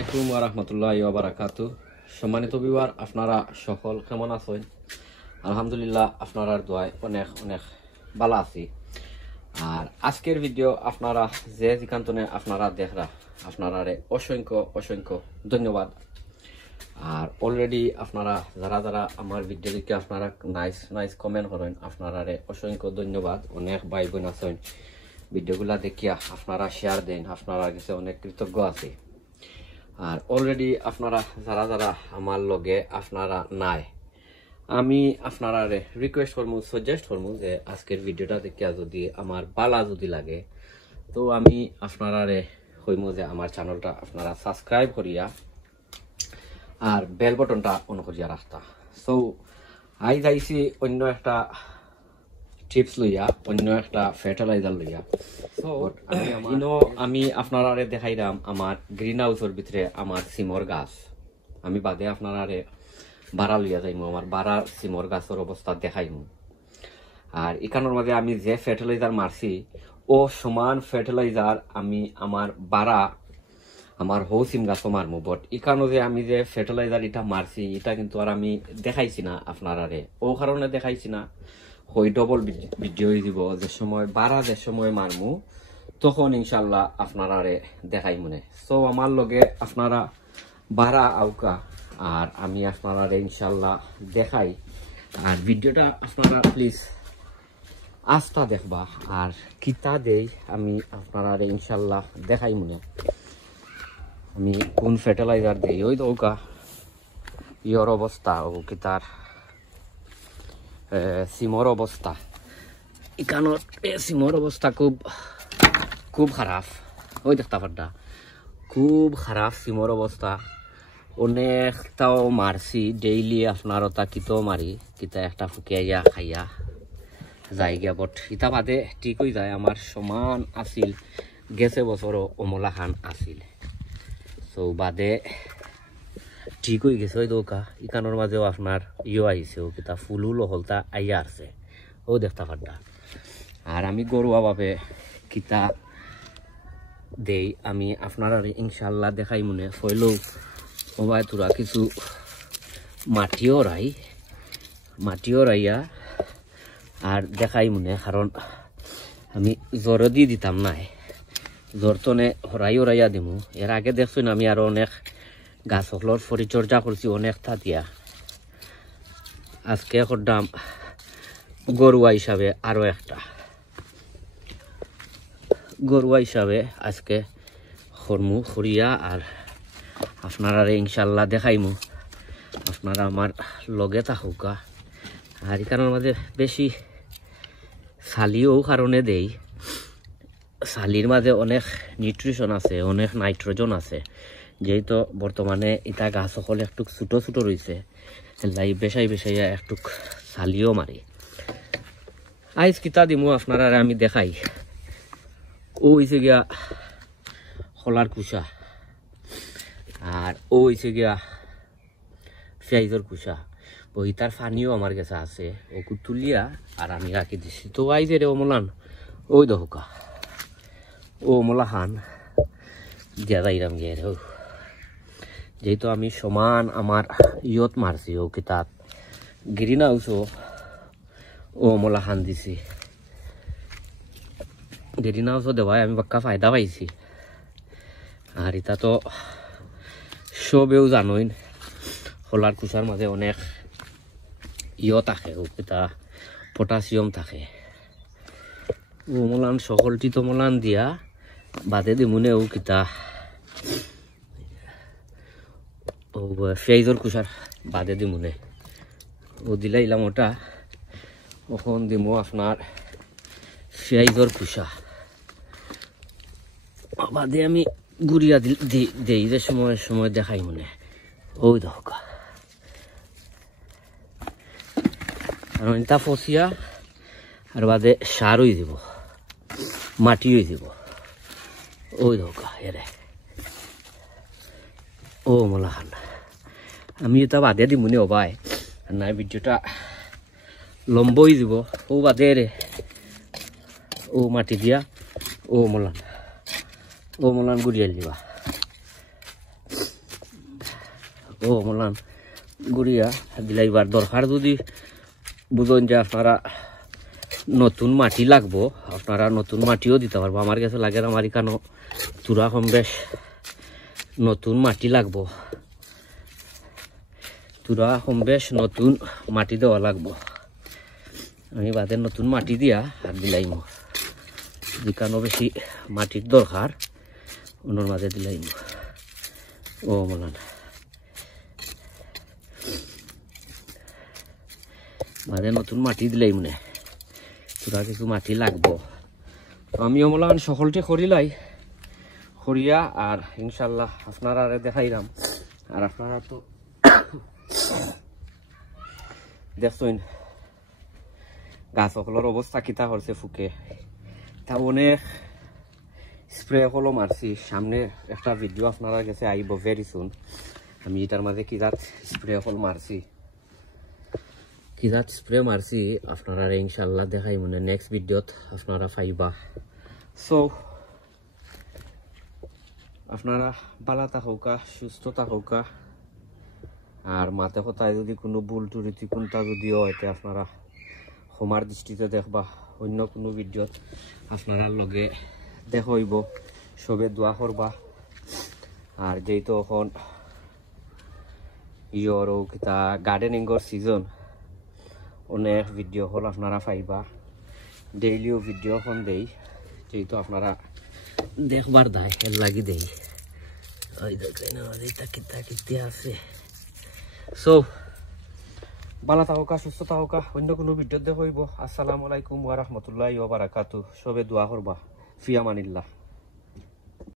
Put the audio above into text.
আলাইকুম ওয়া রাহমাতুল্লাহি ওয়া বারাকাতুহু। সম্মানিত ভিউয়ার, আপনারা সকল কেমন আছেন? আলহামদুলিল্লাহ, আপনার দোয়ায় অনেক অনেক ভালো আছি। আর আজকের ভিডিও আপনারা যে যেখানে আপনারা দেখরা, আপনারা অসংখ্য অসংখ্য ধন্যবাদ। আর অলরেডি আপনারা যারা যারা আমার ভিডিও দেখে আপনারা নাইস নাইস কমেন্ট করেন, আপনারা অসংখ্য ধন্যবাদ। অনেক ভাই বোন আছেন ভিডিওগুলা দেখিয়া আপনারা শেয়ার দেন, আপনারা কাছে অনেক কৃতজ্ঞ আছি। আর অলরেডি আপনারা যারা যারা আমার লগে আপনারা নাই, আমি আপনারা রিকোয়েস্ট করবো, সাজেস্ট করবো যে আজকের ভিডিওটা দেখিয়া যদি আমার বালা যদি লাগে, তো আমি আপনারা কইমু যে আমার চ্যানেলটা আপনারা সাবস্ক্রাইব করিয়া আর বেল বটনটা অন করিয়া রাখতা। সো আই যাইছি অন্য একটা টিপস লইয়া, অন্য একটা ফার্টিলাইজার লইয়া। আমি আপনারা দেখাইলাম আমার গ্রিন হাউসের ভিতরে আমার সিমর গাছ। আমি বাদে আপনারা বাড়া লইয়া যাইমু, আমার বাড়া সিমর গাছের অবস্থা দেখাইমু। আর এখানোর মাঝে আমি যে ফার্টিলাইজার মারছি, ও সমান ফার্টিলাইজার আমি আমার বাড়া আমার হৌ সিম গাছও মারমু। বট এখানো যে আমি যে ফার্টিলাইজার এটা মারছি, এটা কিন্তু আর আমি দেখাইছি না আপনারা, ও কারণে দেখাইছি না। হই ডবল ভিডিও দিব, যে সময় বাড়া যে সময় মারমু তখন ইনশাল্লাহ আপনারা দেখাই মনে। সো আমার লগে আপনারা বাড়া আউকা আর আমি আপনারা ইনশাল্লাহ দেখাই। আর ভিডিওটা আপনারা প্লিজ আস্থা দেখবা আর কিতা দেই আমি আপনারা ইনশাল্লাহ দেখাই মনে। আমি কোন ফার্টিলাইজার দেই, ওই তো ওকা ইয়র অবস্থা, ও কিতার সিমর অবস্থা। এখানোর সিমর অবস্থা খুব খুব খারাপ, ওই দেখতে পারটা খুব খারাপ সিমর অবস্থা। অনেকটাও মারছি ডেইলি আপনার তা কিতাও মারি, কিতা একটা ফুকিয়া খাইয়া যাই গিয়া। বট ইতা বাদে ঠিক হয়ে যায়, আমার সমান আছিল গেছে বছরও অমলা খান আছিল। সো বাদে ঠিক হয়ে গেছে। ওই দৌকা ইকানোর মাঝেও আপনার আহিছে, ও কিতা ফুলু লহলতা আইয়া আছে, ও দেখতে পারটা। আর আমি গরুয়াভাবে কিতা দেই আমি আপনারা ইনশাল্লাহ দেখাই মনে। হইলেও মোবাইল তোরা কিছু মাটিও রাইয়া আর দেখাই মনে। কারণ আমি জ্বর দিয়ে দিতাম নাই, জ্বর তনে হরাইও রাইয়া দিমু। এর আগে দেখছুন আমি আরো অনেক গাছ সকলের পরিচর্যা করছি অনেক দিয়া। আজকে করলাম গরুয়া হিসাবে আরো একটা গরুয়া হিসাবে আজকে খরমু খরিয়া আর আপনারা ইনশাল্লাহ দেখাইমু। আপনারা আমার লগে থাকুকা। আর এখানের মাঝে বেশি শালিও কারণে দেই, শালির মাঝে অনেক নিউট্রিশন আছে, অনেক নাইট্রোজেন আছে। যেহেতু বর্তমানে এটা গাছ সকল একটু ছোটো ছোটো রয়েছে, লাই বেশাইয়া একটু শালিও মারি। আইস কিতা দিমু আপনারা আমি দেখাই। ও হয়েছে গিয়া খোলার কুসা, আর ও হয়েছে গিয়া পেঁয়াজের কুসা। বইতার ফানিও আমার কাছে আছে, ওকে তুলিয়া আর আমি রাখি দিছি। তো আইজে রে ওমলান ওই দহকা ও মোলা খান দিয়া যাইরাম গিয়ে রে। যেহেতু আমি সমান আমার ইয়ত মারছি, ও কিতাব গ্রিন হাউসও ও মোলা খান দিছি। গ্রিন হাউসও দেওয়ায় আমি বাক্কা ফায়দা পাইছি। আর এটা তো সবেও জানোই, খোলার কুচার মাঝে অনেক থাকে, ও কিতা পটাশিয়াম থাকে। ও মোলান সকলটি তো মোলান দিয়া বাদে দিমুনে ও কিতা ও পেঁয়াজের কুচার বাদে দিমুনে ও দিলাইলাম ওটা। ওখন দিমু আপনার পেঁয়াজের কুচা বাদে আমি গুড়িয়া দিই যে সময় দেখাই মনে। ওই দহকা কারণ এটা ফসিয়া আর বাদে সার হয়ে যাব, মাটি হয়ে যাব। ওই দহকা এরে ও মোলা খান আমি এটা বাদে দিমুনি হবাই নাই, ভিডিওটা লম্বা হয়ে যাব। ও বাদে রে ও মাটি দিয়া ও মোলান গুড়িয়াল দিবা। ও মলান গুড়িয়া দিলাইবার দরকার যদি বুঝুন যে আপনারা নতুন মাটি লাগবো, আপনারা নতুন মাটিও দিতে পারবো। আমার কাছে লাগে আমার এখানে তুরা কম বেশ নতুন মাটি লাগবো, তুরা কম বেশ নতুন মাটি দেওয়া লাগবো। আমি বাদে নতুন মাটি দিয়া আর দিলাইম, যেখানে বেশি মাটির দরকার ওনার মাঝে দিলাইম। ও মলান মাঝে নতুন মাটি দিলাইম নে, তোরা কিছু মাটি লাগবো। তো আমিও মলান সকলটি করিলাই করিয়া আর ইনশাল্লাহ আপনারা দেখাইলাম। আর আপনারা তো দেখছেন গাছ সকলের অবস্থা কিতা করছে ফুকে, তা অনেক স্প্রে হলো মারছি। সামনে একটা ভিডিও আপনারা কাছে আইব ভেরি সুন, আমি এটার মাঝে কিজাত স্প্রে হল মারছি, কিজাত স্প্রে মারছি আপনারা ইনশাল্লাহ দেখাই মানে নেক্সট ভিডিওত আপনারা পাইবা। সো আপনারা ভালো থাকুকা, সুস্থ থাকুকা, আর মাথা কথায় যদি কোনো ভুল টুরিতি কোনটা যদিও হয়তো আপনারা ক্ষমার দৃষ্টিতে দেখবা। অন্য কোনো ভিডিওত আপনারা লগে দেখইব, সবে দোয়া করবা। আর যেহেতু এখন ইয়রও কিতা গার্ডেনিংর সিজন, অনেক ভিডিও হল আপনারা পাইবা, ডেইলিও ভিডিও এখন দেই, যেহেতু আপনারা দেখবার দায় এর লাগি দেই। ওই দেখেন এটা কিতা কিতি আছে। সো ভালো থাকুকা, সুস্থ থাকুকা, অন্য কোনো ভিডিও দেখইব। আসসালামু আলাইকুম ওয়া রাহমাতুল্লাহি ওয়া বারাকাতুহু। সবে দোয়া করবা। ফি আমানিল্লাহ।